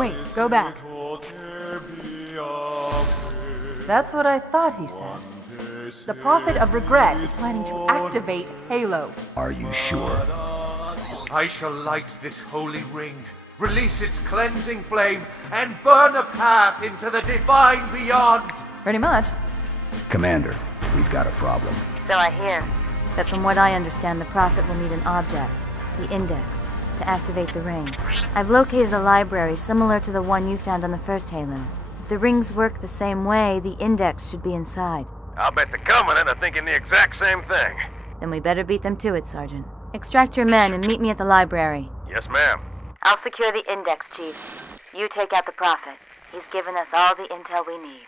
Wait, go back. That's what I thought he said. The Prophet of Regret is planning to activate Halo. Are you sure? I shall light this holy ring, release its cleansing flame, and burn a path into the divine beyond. Pretty much. Commander, we've got a problem. So I hear. But from what I understand, the Prophet will need an object, the Index, to activate the ring. I've located a library similar to the one you found on the first Halo. If the rings work the same way, the Index should be inside. I'll bet the Covenant are thinking the exact same thing. Then we better beat them to it, Sergeant. Extract your men and meet me at the library. Yes, ma'am. I'll secure the Index, Chief. You take out the Prophet. He's given us all the intel we need.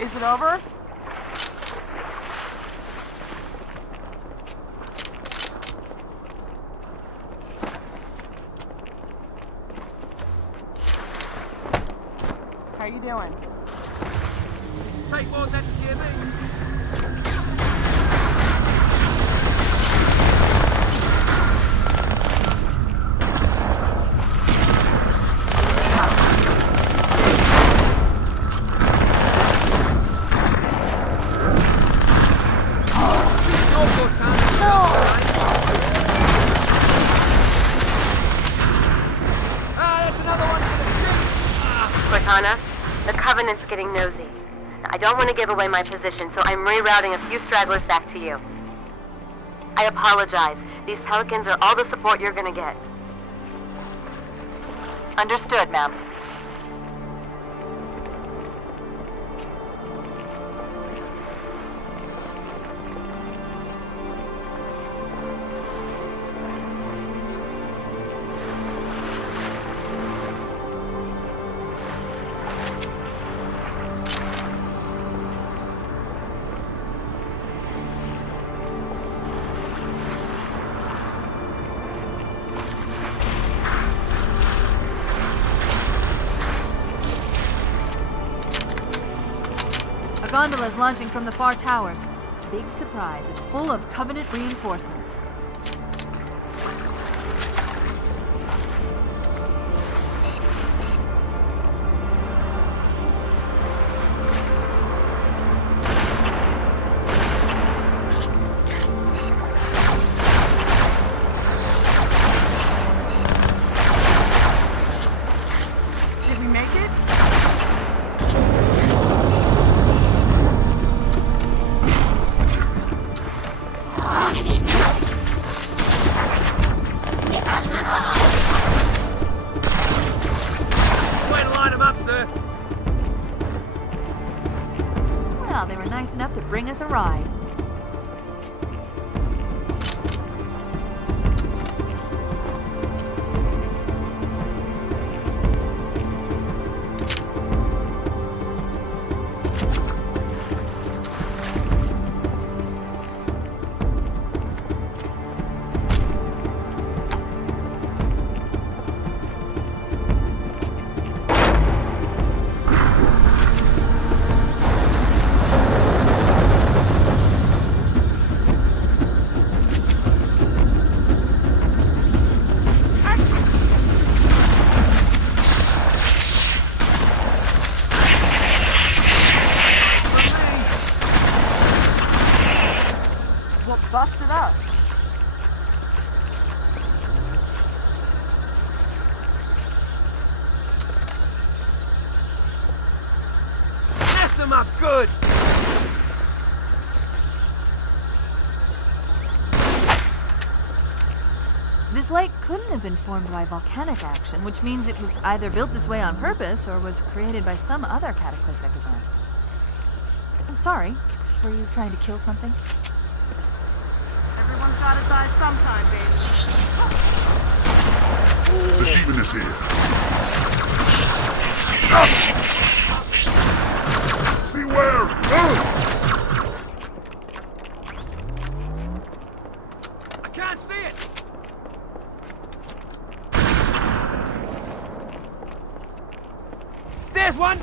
Is it over? How you doing? Take more than that scare me. Cortana, the Covenant's getting nosy. I don't want to give away my position, so I'm rerouting a few stragglers back to you. I apologize. These Pelicans are all the support you're gonna get. Understood, ma'am. Gondola is launching from the far towers. Big surprise, it's full of Covenant reinforcements. Did we make it? Well, they were nice enough to bring us a ride. messed it up. Mess them up good! This lake couldn't have been formed by volcanic action, which means it was either built this way on purpose or was created by some other cataclysmic event. I'm sorry. Were you trying to kill something? Everyone's gotta die sometime, baby. The demon is here. Beware! I can't see it! There's one!